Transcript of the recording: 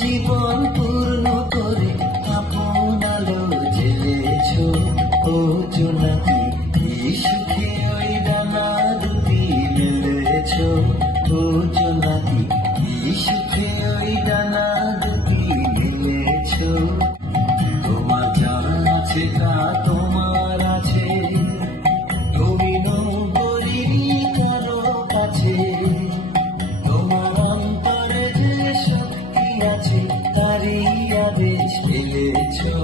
জীবন পূর্ণ করে আপন আলো জ্বেলেছো। ও জোনাকি, এই সুখে ওই ডানা দুটি মেলেছো। ও জোনাকি, এই সুখে ওই ডানা দুটি মেলেছো। তোমার যা আছে তা তোমার আছে, তুমি নগরীর কারো কাছে। তোমার অন্তরে যে শক্তি আছে তারই আদেশ পেলেছো।